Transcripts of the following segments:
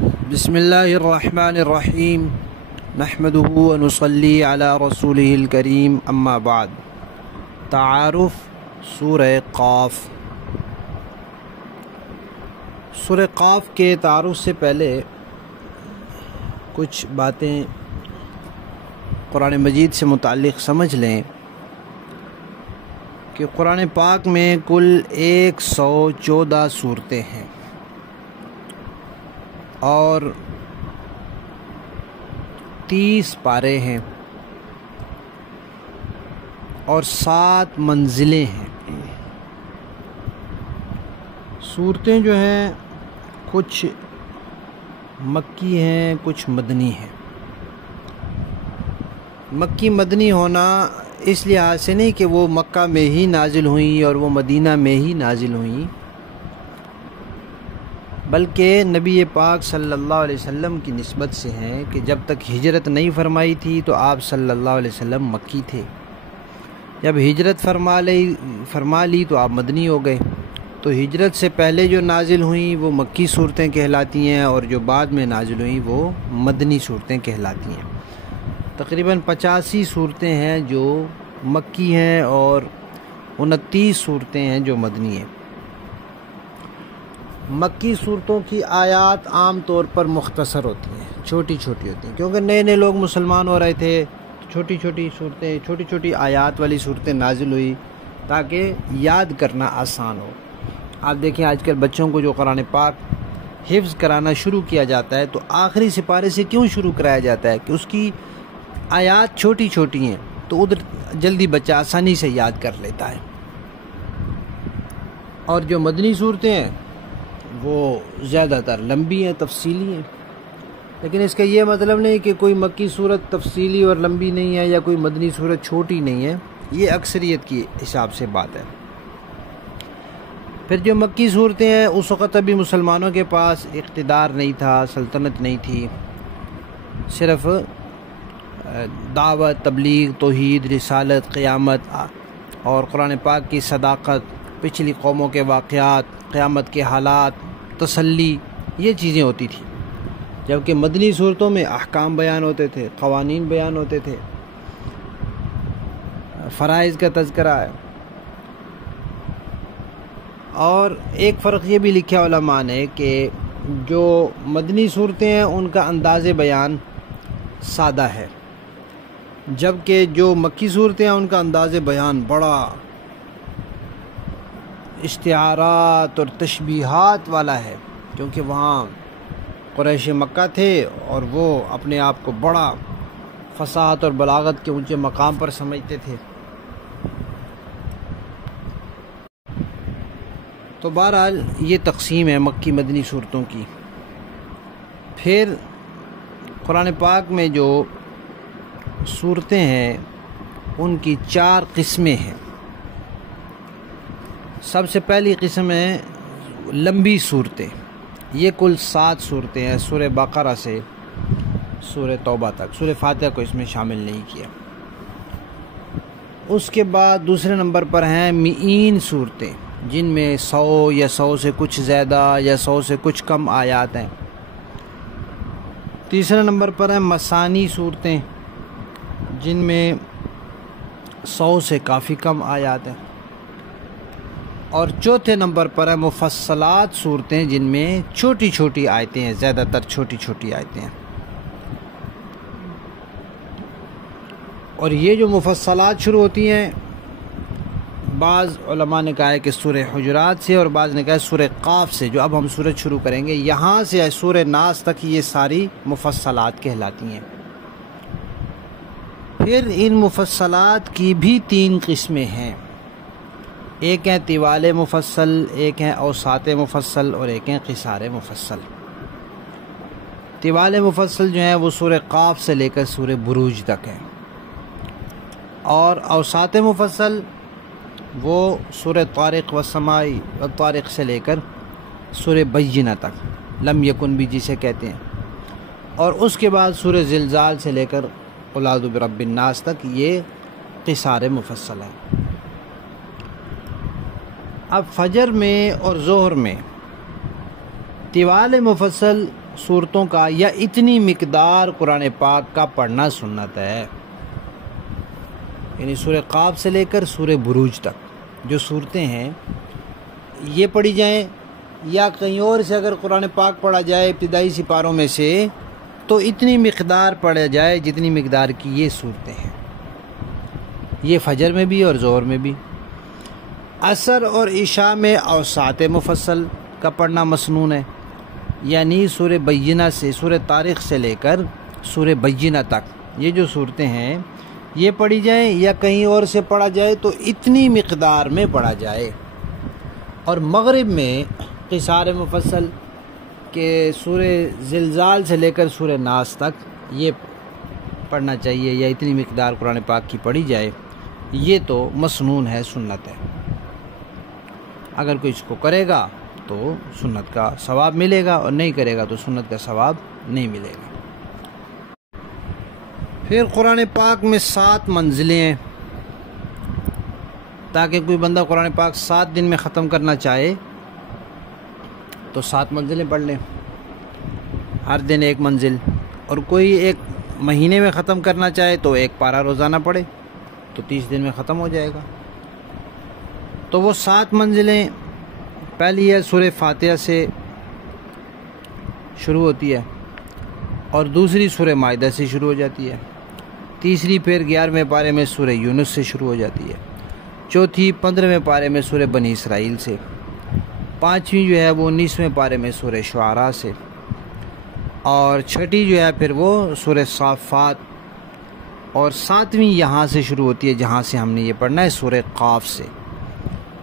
بسم اللہ الرحمن الرحیم نحمده ونصلی علی رسولہ الکریم اما بعد۔ تعارف سورہ قاف۔ سورہ قاف کے تعارف سے پہلے کچھ باتیں قرآن مجید سے متعلق سمجھ لیں کہ قرآن پاک میں کل 114 صورتیں ہیں اور 30 پارے ہیں اور 7 منزلیں ہیں۔ صورتیں جو ہیں کچھ مکی ہیں، کچھ مدنی ہیں۔ مکی مدنی ہونا اس لحاظ سے نہیں کہ وہ مکہ میں ہی نازل ہوئیں اور وہ مدینہ میں ہی نازل ہوئیں، بلکہ نبی پاک صلی اللہ علیہ وسلم کی نسبت سے ہیں کہ جب تک ہجرت نہیں فرمائی تھی تو آپ صلی اللہ علیہ وسلم مکی تھے۔ جب ہجرت فرما لی تو آپ مدنی ہو گئے۔ تو ہجرت سے پہلے جو نازل ہوئیں وہ مکی صورتیں کہلاتی ہیں اور جو بعد میں نازل ہوئیں وہ مدنی صورتیں کہلاتی ہیں۔ تقریباً 85 صورتیں ہیں جو مکی ہیں اور 29 صورتیں ہیں جو مدنی ہیں۔ مکی صورتوں کی آیات عام طور پر مختصر ہوتی ہیں، چھوٹی چھوٹی ہوتی ہیں، کیونکہ نئے نئے لوگ مسلمان ہو رہے تھے۔ چھوٹی چھوٹی صورتیں، چھوٹی چھوٹی آیات والی صورتیں نازل ہوئی تاکہ یاد کرنا آسان ہو۔ آپ دیکھیں آج کل بچوں کو جو قرآن پاک حفظ کرانا شروع کیا جاتا ہے تو آخری سپارے سے کیوں شروع کرایا جاتا ہے کہ اس کی آیات چھوٹی چھوٹی ہیں تو ادھر جلدی بچہ آسانی سے یاد کر لیتا ہے۔ اور جو مدنی صورتیں ہیں وہ زیادہ تر لمبی ہیں، تفصیلی ہیں، لیکن اس کا یہ مطلب نہیں کہ کوئی مکی صورت تفصیلی اور لمبی نہیں ہے یا کوئی مدنی صورت چھوٹی نہیں ہے، یہ اکثریت کی حساب سے بات ہے۔ پھر جو مکی صورتیں ہیں اس وقت ابھی مسلمانوں کے پاس اقتدار نہیں تھا، سلطنت نہیں تھی، صرف دعوت، تبلیغ، توحید، رسالت، قیامت اور قرآن پاک کی صداقت، پچھلی قوموں کے واقعات، قیامت کے حالات، تسلی، یہ چیزیں ہوتی تھیں۔ جبکہ مدنی صورتوں میں احکام بیان ہوتے تھے، قوانین بیان ہوتے تھے، فرائض کا تذکرہ ہے۔ اور ایک فرق یہ بھی لکھا علماء نے کہ جو مدنی صورتیں ہیں ان کا انداز بیان سادہ ہے، جبکہ جو مکی صورتیں ہیں ان کا انداز بیان بڑا اشتعارات اور تشبیہات والا ہے، کیونکہ وہاں قریش مکہ تھے اور وہ اپنے آپ کو بڑا فصاحت اور بلاغت کے اونچے مقام پر سمجھتے تھے۔ تو بہرحال یہ تقسیم ہے مکی مدنی صورتوں کی۔ پھر قرآن پاک میں جو صورتیں ہیں ان کی 4 قسمیں ہیں۔ سب سے پہلی قسم ہے لمبی صورتیں، یہ کل 7 صورتیں ہیں، سورہ بقرہ سے سورہ توبہ تک، سورہ فاتحہ کو اس میں شامل نہیں کیا۔ اس کے بعد دوسرے نمبر پر ہیں مئین صورتیں، جن میں 100 یا 100 سے کچھ زیادہ یا 100 سے کچھ کم آیات ہیں۔ تیسرے نمبر پر ہیں مثانی صورتیں، جن میں 100 سے کافی کم آیات ہیں۔ اور چوتھے نمبر پر ہے مفصلات صورتیں، جن میں چھوٹی چھوٹی آیتیں ہیں، زیادہ تر چھوٹی چھوٹی آیتیں ہیں۔ اور یہ جو مفصلات شروع ہوتی ہیں، بعض علماء نے کہا ہے کہ سورہ حجرات سے اور بعض نے کہا ہے سورہ قاف سے، جو اب ہم سورت شروع کریں گے، یہاں سے سورہ ناس تک یہ ساری مفصلات کہلاتی ہیں۔ پھر ان مفصلات کی بھی 3 قسمیں ہیں، ایک ہے طوال مفصل، ایک ہے اوساط مفصل اور ایک ہے قصار مفصل۔ طوال مفصل جو ہیں وہ سورہ قاف سے لے کر سورہ بروج تک ہے، اور اوساط مفصل وہ سورہ طارق والسماء والطارق سے لے کر سورہ بینہ تک، لم یکن بھی جسے کہتے ہیں، اور اس کے بعد سورہ زلزال سے لے کر قل اعوذ برب الناس تک یہ قصار مفصل ہے۔ اب فجر میں اور ظہر میں طوال مفصل صورتوں کا یا اتنی مقدار قرآن پاک کا پڑھنا سنت ہے، یعنی سورہ قاف سے لے کر سورہ بروج تک جو صورتیں ہیں یہ پڑھی جائیں، یا کہیں اور سے اگر قرآن پاک پڑھا جائے ابتدائی سپاروں میں سے تو اتنی مقدار پڑھا جائے جتنی مقدار کی یہ صورتیں ہیں۔ یہ فجر میں بھی اور ظہر میں بھی۔ عصر اور عشاء میں اوساط مفصل کا پڑھنا مسنون ہے، یعنی سورہ بینہ سے، سورہ طارق سے لے کر سورہ بینہ تک یہ جو صورتیں ہیں یہ پڑھی جائیں، یا کہیں اور سے پڑھا جائے تو اتنی مقدار میں پڑھا جائے۔ اور مغرب میں قصار مفصل کہ سورہ زلزال سے لے کر سورہ ناس تک یہ پڑھنا چاہیے، یا اتنی مقدار قرآن پاک کی پڑھی جائے، یہ تو مسنون ہے، سنت ہے۔ اگر کوئی اس کو کرے گا تو سنت کا ثواب ملے گا، اور نہیں کرے گا تو سنت کا ثواب نہیں ملے گا۔ پھر قرآن پاک میں 7 منزلیں ہیں، تاکہ کوئی بندہ قرآن پاک 7 دن میں ختم کرنا چاہے تو 7 منزلیں پڑھ لیں، ہر دن 1 منزل، اور کوئی 1 مہینے میں ختم کرنا چاہے تو 1 پارہ روزانہ پڑھے تو 30 دن میں ختم ہو جائے گا۔ تو وہ 7 منزلیں، پہلی ہے سورہ فاتحہ سے شروع ہوتی ہے، اور دوسری سورہ مائدہ سے شروع ہو جاتی ہے، تیسری پھر 11ویں پارے میں سورہ یونس سے شروع ہو جاتی ہے، چوتھی 15ویں پارے میں سورہ بنی اسرائیل سے، پانچویں جو ہے وہ 19ویں پارے میں سورہ شعراء سے، اور چھٹی جو ہے پھر وہ سورہ صافات، اور 7ویں یہاں سے شروع ہوتی ہے جہاں سے ہم نے یہ پڑھنا ہے سورہ قاف سے۔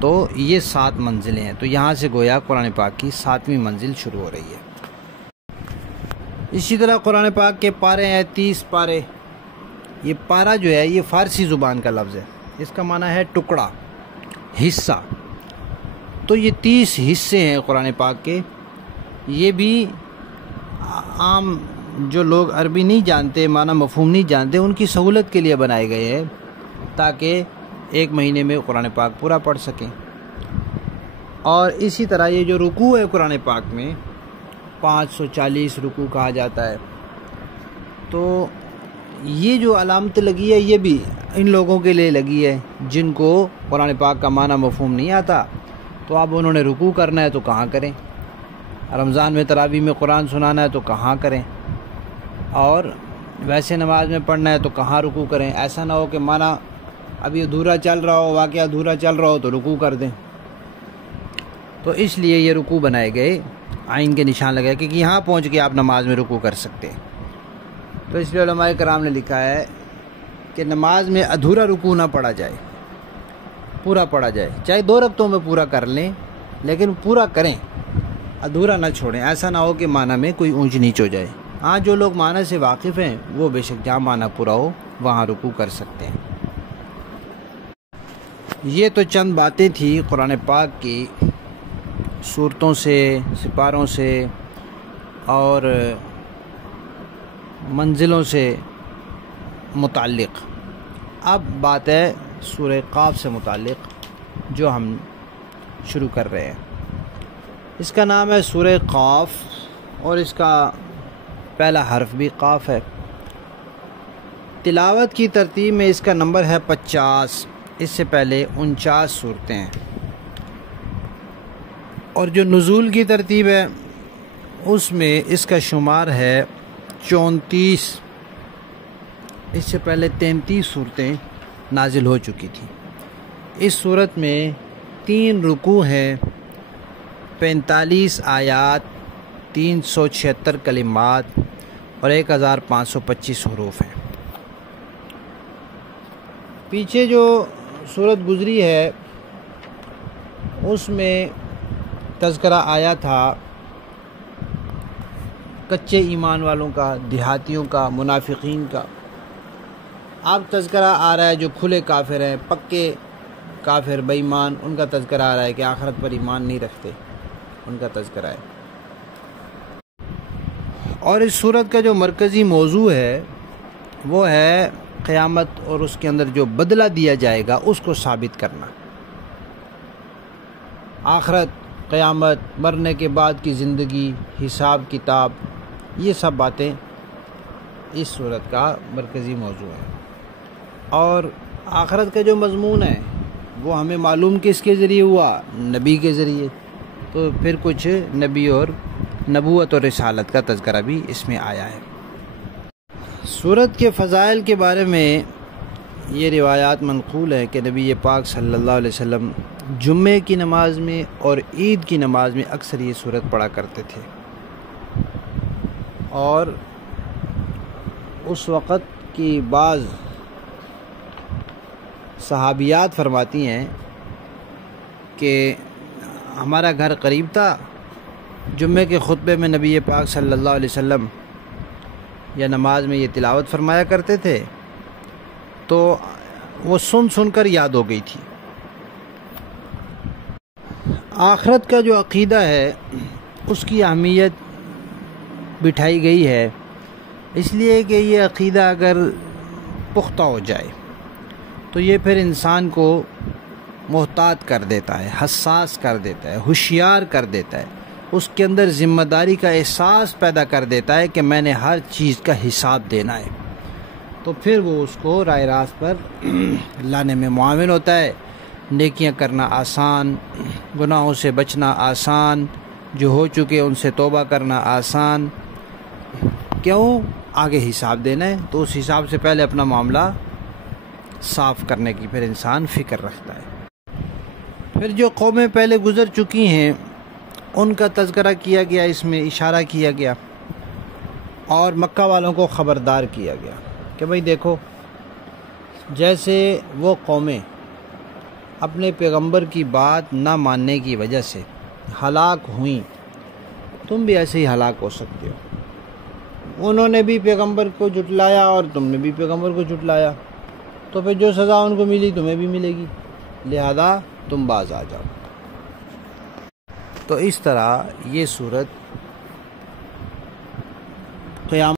تو یہ 7 منزلیں ہیں، تو یہاں سے گویا قرآن پاک کی 7ویں منزل شروع ہو رہی ہے۔ اسی طرح قرآن پاک کے پارے ہیں 30 پارے۔ یہ پارہ جو ہے یہ فارسی زبان کا لفظ ہے، اس کا معنی ہے ٹکڑا، حصہ۔ تو یہ 30 حصے ہیں قرآن پاک کے، یہ بھی عام جو لوگ عربی نہیں جانتے، معنی مفہوم نہیں جانتے، ان کی سہولت کے لیے بنائے گئے ہیں تاکہ 1 مہینے میں قرآن پاک پورا پڑھ سکیں۔ اور اسی طرح یہ جو رکوع ہے قرآن پاک میں 540 رکوع کہا جاتا ہے، تو یہ جو علامت لگی ہے یہ بھی ان لوگوں کے لیے لگی ہے جن کو قرآن پاک کا معنی مفہوم نہیں آتا، تو اب انہوں نے رکوع کرنا ہے تو کہاں کریں، رمضان میں تراویح میں قرآن سنانا ہے تو کہاں کریں، اور ویسے نماز میں پڑھنا ہے تو کہاں رکوع کریں۔ ایسا نہ ہو کہ معنی ابھی ادھورا چل رہا ہو، واقعہ ادھورا چل رہا ہو تو رکوع کر دیں۔ تو اس لیے یہ رکوع بنائے گئے، آئین کے نشان لگائے کہ یہاں پہنچ کے آپ نماز میں رکوع کر سکتے ہیں۔ تو اس لیے علماء کرام نے لکھا ہے کہ نماز میں ادھورا رکوع نہ پڑھا جائے، پورا پڑھا جائے، چاہے 2 رکعتوں میں پورا کر لیں لیکن پورا کریں، ادھورا نہ چھوڑیں، ایسا نہ ہو کہ معنی میں کوئی اونچ نیچ ہو جائے۔ ہاں جو لوگ معنی سے واقف ہیں وہ بے شک جہاں معنی پورا ہو وہاں رکوع کر سکتے ہیں۔ یہ تو چند باتیں تھیں قرآن پاک کی صورتوں سے، سپاروں سے اور منزلوں سے متعلق۔ اب بات ہے سورہ قاف سے متعلق جو ہم شروع کر رہے ہیں۔ اس کا نام ہے سورہ قاف، اور اس کا پہلا حرف بھی قاف ہے۔ تلاوت کی ترتیب میں اس کا نمبر ہے 50، اس سے پہلے 49 صورتیں ہیں، اور جو نزول کی ترتیب ہے اس میں اس کا شمار ہے 34، اس سے پہلے 33 صورتیں نازل ہو چکی تھیں۔ اس صورت میں 3 رکوع ہیں، 45 آیات، 376 کلمات اور 1525 حروف ہیں۔ پیچھے جو صورت گزری ہے اس میں تذکرہ آیا تھا کچے ایمان والوں کا، دیہاتیوں کا، منافقین کا۔ اب تذکرہ آ رہا ہے جو کھلے کافر ہیں، پکے کافر بے ایمان، ان کا تذکرہ آ رہا ہے کہ آخرت پر ایمان نہیں رکھتے، ان کا تذکرہ ہے۔ اور اس صورت کا جو مرکزی موضوع ہے وہ ہے قیامت اور اس کے اندر جو بدلہ دیا جائے گا اس کو ثابت کرنا۔ آخرت، قیامت، مرنے کے بعد کی زندگی، حساب کتاب، یہ سب باتیں اس صورت کا مرکزی موضوع ہے۔ اور آخرت کا جو مضمون ہے وہ ہمیں معلوم کس کے ذریعے ہوا؟ نبی کے ذریعے۔ تو پھر کچھ نبی اور نبوت اور رسالت کا تذکرہ بھی اس میں آیا ہے۔ سورت کے فضائل کے بارے میں یہ روایات منقول ہے کہ نبی پاک صلی اللہ علیہ وسلم جمعے کی نماز میں اور عید کی نماز میں اکثر یہ سورت پڑھا کرتے تھے، اور اس وقت کی بعض صحابیات فرماتی ہیں کہ ہمارا گھر قریب تھا، جمعے کے خطبے میں نبی پاک صلی اللہ علیہ وسلم یا نماز میں یہ تلاوت فرمایا کرتے تھے، تو وہ سن کر یاد ہو گئی تھی۔ آخرت کا جو عقیدہ ہے اس کی اہمیت بٹھائی گئی ہے، اس لیے کہ یہ عقیدہ اگر پختہ ہو جائے تو یہ پھر انسان کو محتاط کر دیتا ہے، حساس کر دیتا ہے، ہوشیار کر دیتا ہے، اس کے اندر ذمہ داری کا احساس پیدا کر دیتا ہے کہ میں نے ہر چیز کا حساب دینا ہے، تو پھر وہ اس کو راہ راست پر لانے میں معاون ہوتا ہے۔ نیکیاں کرنا آسان، گناہوں سے بچنا آسان، جو ہو چکے ان سے توبہ کرنا آسان، کیوں؟ آگے حساب دینا ہے، تو اس حساب سے پہلے اپنا معاملہ صاف کرنے کی پھر انسان فکر رکھتا ہے۔ پھر جو قومیں پہلے گزر چکی ہیں ان کا تذکرہ کیا گیا، اس میں اشارہ کیا گیا، اور مکہ والوں کو خبردار کیا گیا کہ بھئی دیکھو، جیسے وہ قومیں اپنے پیغمبر کی بات نہ ماننے کی وجہ سے ہلاک ہوئیں، تم بھی ایسے ہی ہلاک ہو سکتے ہو۔ انہوں نے بھی پیغمبر کو جھٹلایا اور تم نے بھی پیغمبر کو جھٹلایا، تو پھر جو سزا ان کو ملی تمہیں بھی ملے گی، لہذا تم باز آ جاؤ۔ تو اس طرح یہ صورت قیامت